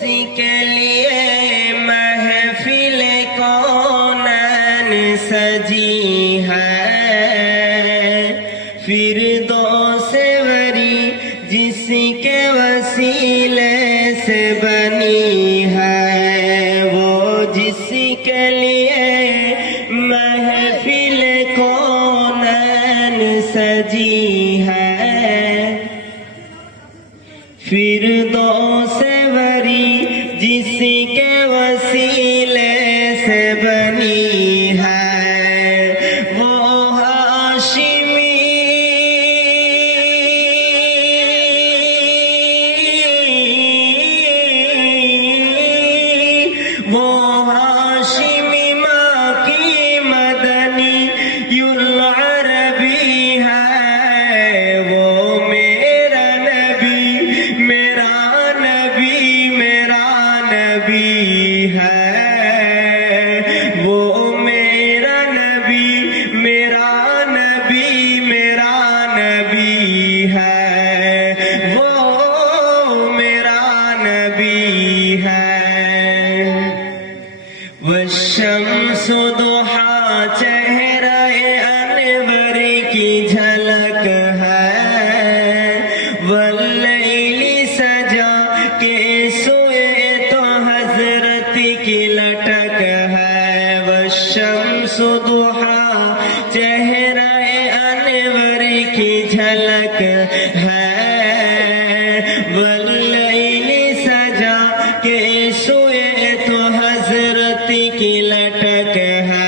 کے لیے محفل سجی ہے؟ دو کے سے بنی ہے، وہ جس کے لیے محفل سجی ہے؟ پھر دو سے جس کے وسیع والشمس چہرہ انور کی جھلک ہے۔ واللیل سجا کے سوئے تو حضرت کی لٹک ہے۔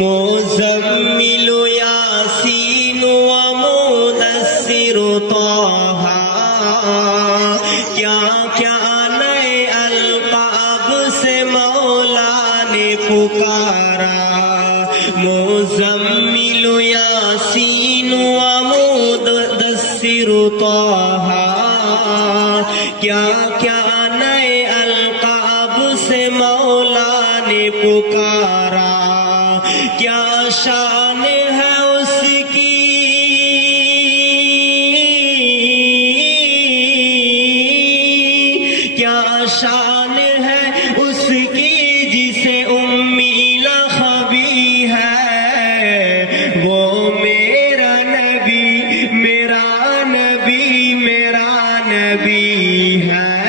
مزمل یاسین و مدثر طه. کیا کیا نئے القاب سے مولا نے پکارا؟ مزمل یاسین و مدثر طه. کیا کیا نئے القاب سے مولا نے پکارا؟ کیا شان ہے اس کی؟ کیا شان ہے اس کی جسے امی لخبی ہے؟ وہ میرا نبی میرا نبی میرا نبی ہے۔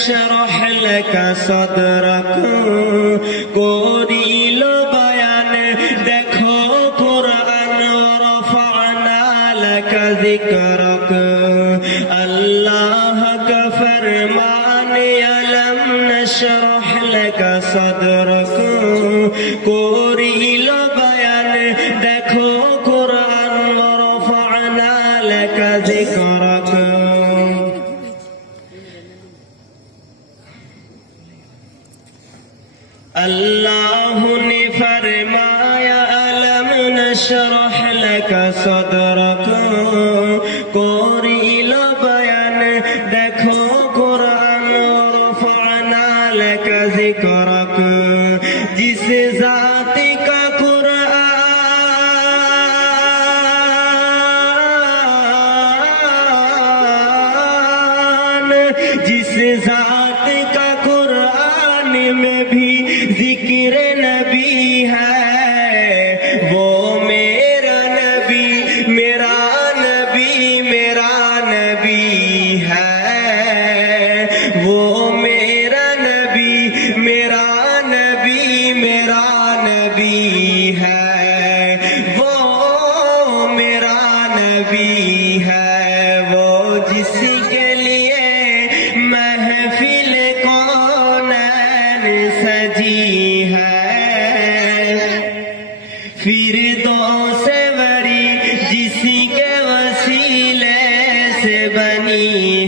نشرح لك صدرك قريل بيان دكو قرآن ورفعنا لك ذكرك نشرح لك صدرك قرئ بيان دكو قرآن ورفعنا لك ذكرك جس ذا